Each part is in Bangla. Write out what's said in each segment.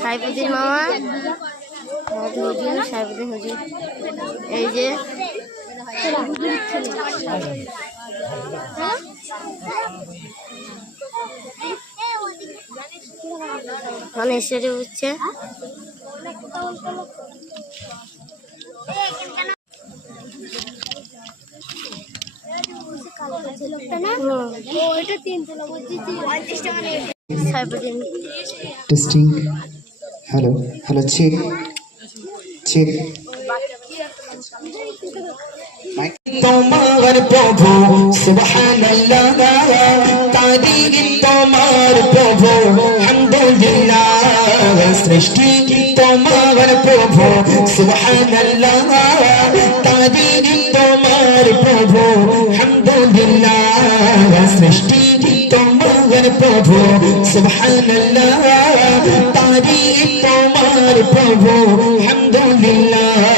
সাইফুদ্দিন মামা হুজুর সাইফুদ্দিন হুজুর। এই যে মানে স্টেজে উঠছে Saifuddin. Testing hello hello check check তোমার প্রভু, সুবহানাল্লাহ তারিখ তোমার প্রভু, হামদুলিল্লাহ, সৃষ্টি তোমার প্রভু, সুবহানাল্লাহ তোমার প্রভু সৃষ্টি প্রভু সুবহানাল্লাহ তারিফ তোমার প্রভু হামদুলিল্লাহ।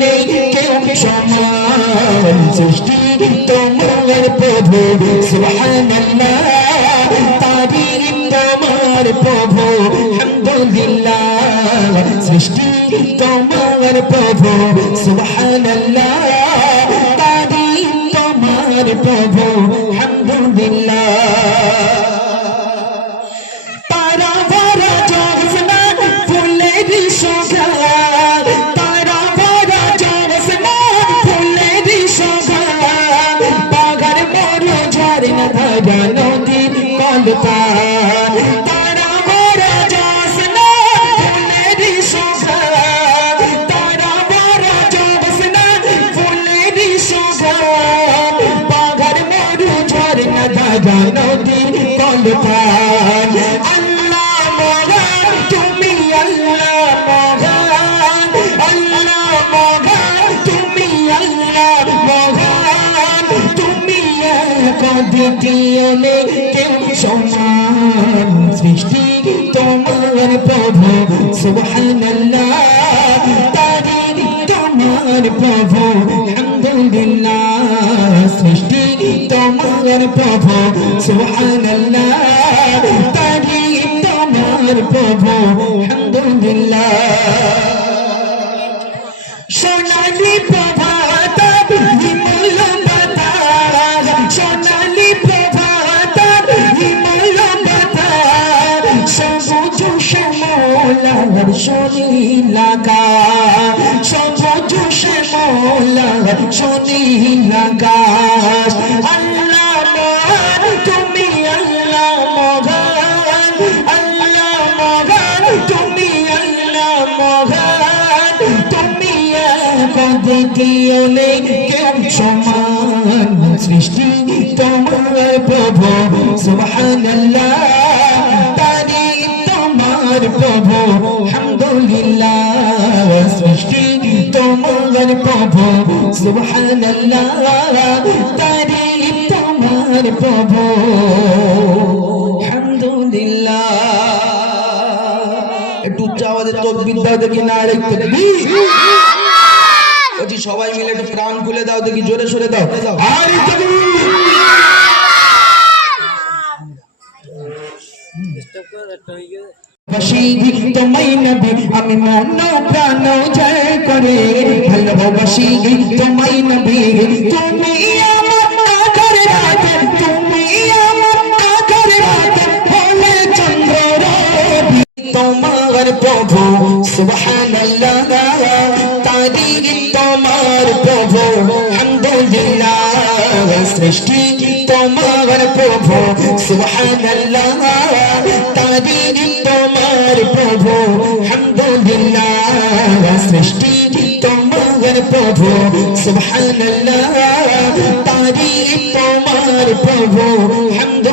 নেই কেউ সমান সৃষ্টি তোমার প্রভু, সুবহানাল্লাহ। তারিখ তোমার প্রভু হামদুলিল্লাহ সৃষ্টি তোমার প্রভু, সুবহানাল্লাহ। তারিখ তোমার প্রভু হামদুলিল্লাহ তারা ফুলের সগার time to time. নেই কেউ সমান সৃষ্টি তোমার প্রভু। সুবহানাল্লাহ তারিখ তোমার প্রভু। আলহামদুলিল্লাহ, সৃষ্টি তোমার প্রভু। সুবহানাল্লাহ তারিখ তোমার প্রভু। আলহামদুলিল্লাহ। সোনালি শ্যামলার সোনীলাগা সবুজ শ্যামলার সোনীলাগাস আল্লাহ মহান, তুমি আল্লাহ মহান। আল্লাহ মহান, তুমি আল্লাহ মহান। তুমি দ্বিতীয় নেই কেউ সমান সৃষ্টি তোমার প্রভু। সুবহানাল্লাহ। তোমার প্রভু হামদুলিল্লাহ সৃষ্টি তোমার প্রভু, সুবহানাল্লাহ তোমার প্রভু হামদুলিল্লাহ একটু উচ্চ আওয়াজে তকবির দেখি, না তকবির বলছি, সবাই মিলে একটু প্রাণ খুলে দাও দেখি, জোরে সরে দাও। বসি তোমায় নবী আমি মন প্রাণ জয় করে। ভালোবাসি তোমায় নবী তুমি তোমার প্রভু, সুবহানাল্লাহ, তারিখ তোমার প্রভু, হামদুলিল্লাহ, সৃষ্টি তোমার প্রভু, সুবহানাল্লাহ তারিখ তোমার প্রভু, হামদুলিল্লাহ, সৃষ্টি তোমার প্রভু, সুবহানাল্লাহ তারিফ তোমার প্রভু আলহামদুলিল্লাহ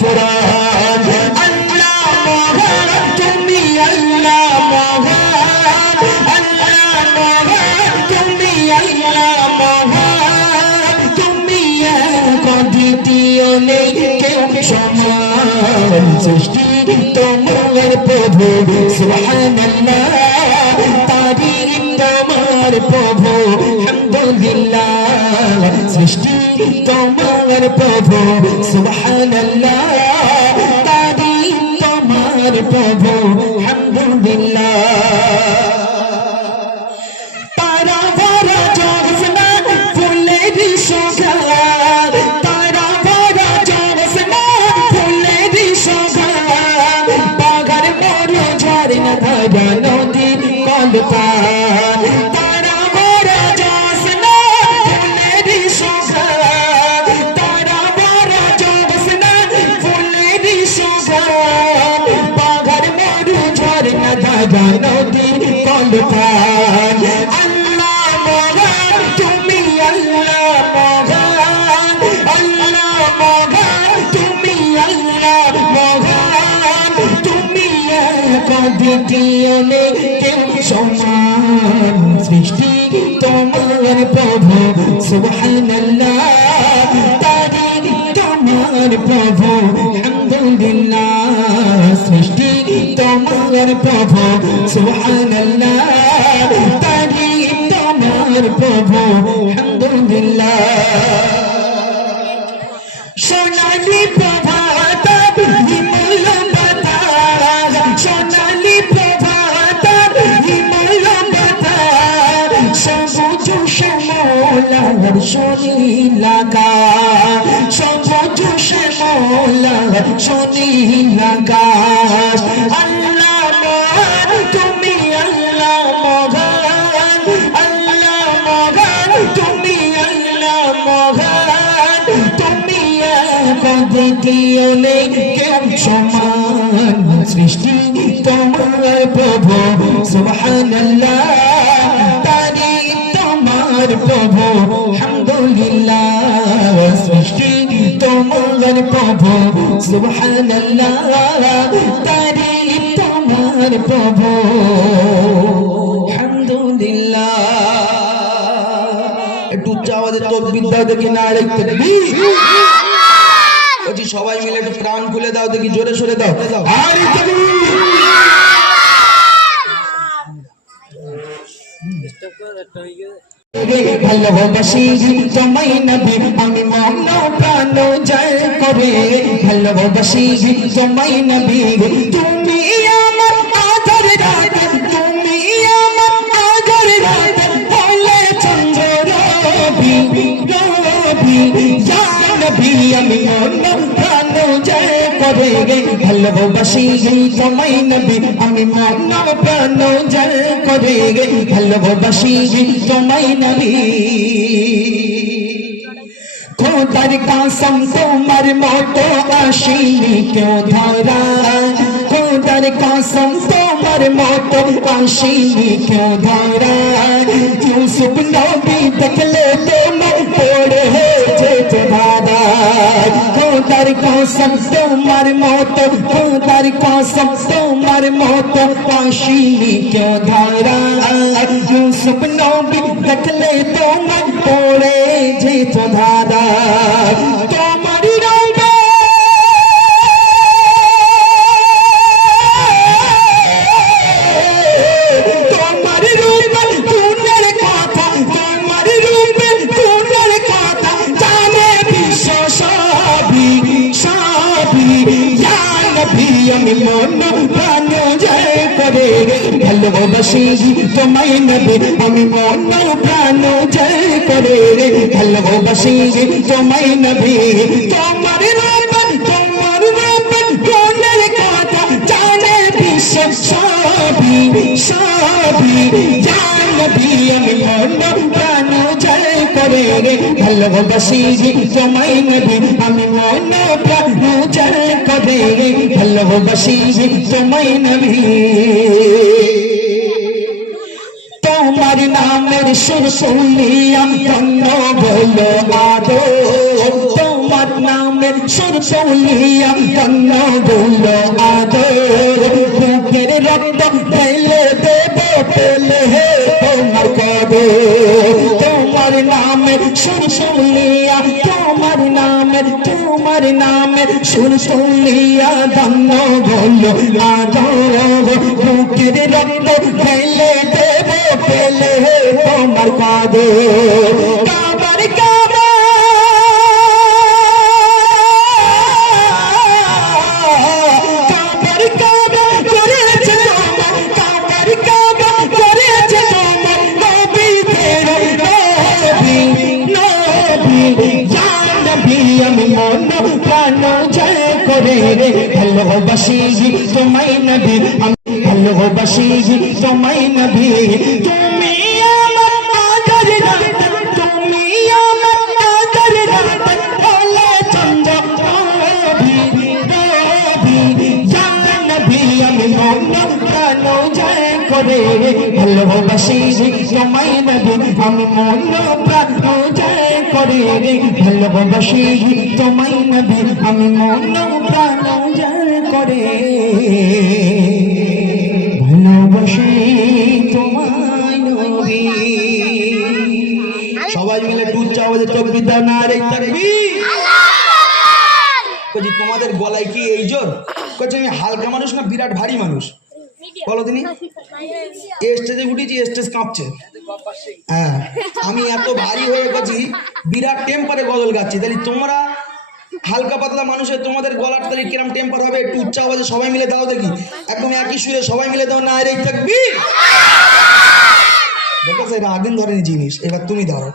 অপরাধ আল্লাহ মহান তুমি আল্লাহ মহান আল্লাহ মহান তুমি আল্লাহ মহান তুমি দ্বিতীয় নেই কেউ সমান সৃষ্টি তোমার প্রভু সুবহানাল্লাহ তারিফ তোমার সৃষ্টি তোমার প্রভু, সুবহানাল্লাহ সমান সৃষ্টি, তোমার প্রভু, সুবহানাল্লাহ তারিফ তোমার প্রভু, আলহামদুলিল্লাহ, সৃষ্টি, তোমার প্রভু, সুবহানাল্লাহ তারিফ তোমার প্রভু, আলহামদুলিল্লাহ। শ্যামলার সোনীলাকা সবুজ শ্যামলার সোনীলাকাশ আল্লাহ মহান, তুমি আল্লাহ মহান আল্লাহ মহান, তুমি আল্লাহ মহান। তুমি এক দ্বিতীয় নেই কেউ সমান সৃষ্টি তোমার প্রভু। সুবহানাল্লাহ। প্রভু সুবহানাল্লাহ তোমার প্রভু আলহামদুলিল্লাহ একটু উচ্চ আওয়াজে তকবির দেখি, না বলছি সবাই মিলে একটু প্রাণ খুলে দাও দেখি, জোরে সরে দাও আরে! ভালোবাসি তোমায় নবী আমি মন প্রাণ জয় করে। ভালোবাসি তোমায় নবী তুমি ভালোবাসি তোমায় নবী আমি মন প্রাণ জয় করে ভালোবাসি তোমায় নবী। খোদার কাসম তোমার মতো আসিনি কেউ ধরা। খোদার কাসম তোমার মতো আসিনি কেউ ধরা। ইউসুফ নবী দেখলে তোমার পড়ে হয়েছে দাদা খোদার কাসম, তোমার মতো, খোদার কাসম, তোমার মতো আসিনি কেউ ধরা। ইউসুফ নবী দেখলে তোমার পড়ে যেত দাদা আমি মন প্রাণ জয় করে ভালোবাসি তোমায় নবী আমি মন প্রাণ জয় করে ভালোবাসি তোমায় নবী তোমার রূপ তোমার রূপ কোনের কথা জানে বিশ্ব সবই সবই জানবি আমি মন প্রাণ জয় করে ভালোবাসি তোমায় নবী আমি মন প্রাণ জয় করে ভালোবাসি তোমায় নবী তোমার নামের সুর শুনিয়া ধন্য বলো আদো তোমার নামের সুর শুনিয়া ধন্য বলো আদো বুকের রক্ত পেলে দেব পেলে হে তোমার কবে তোমার নামের সুর শুনিয়া, তোমার নামের তোমার নামের সুর শুনিয়া ধন্য বল আদর বুকের রক্ত পেলে দেব তোমার কাঁদে তোমায় নবী, আমি ভালোবাসি তোমায় নবী। তুমি আমার আদর রাত, তুমি আমার আদর রাত ওলে চন্দ্র নবী নবী ইয়া নবী, আমি মন প্রাণ জয় করে। ভালোবাসি তোমায় নবী, আমি মন প্রাণ জয় করে। ভালোবাসি তোমায় নবী, আমি মন প্রাণ করে। সবাই মিলে আওয়াজে চোখ বিদ্যা না রে বলছি তোমাদের গলায় কি এই জোর? আমি হালকা মানুষ না, বিরাট ভারী মানুষ? বলো তিনি স্টেজে উঠেছি স্টেজ কাঁপছে। হ্যাঁ আমি এত ভারী হয়ে গেছি, বিরাট টেম্পারে গজল গাচ্ছি। তাহলে তোমরা হালকা পাতলা মানুষের তোমাদের গলার তাহলে কিরম টেম্পার হবে? একটু উচ্চ আওয়াজে সবাই মিলে দাও দেখি। একদম একই সুরে সবাই মিলে দাও, না রে থাকবি। দেখো এটা আগুন ধরেনি জিনিস, এবার তুমি দাও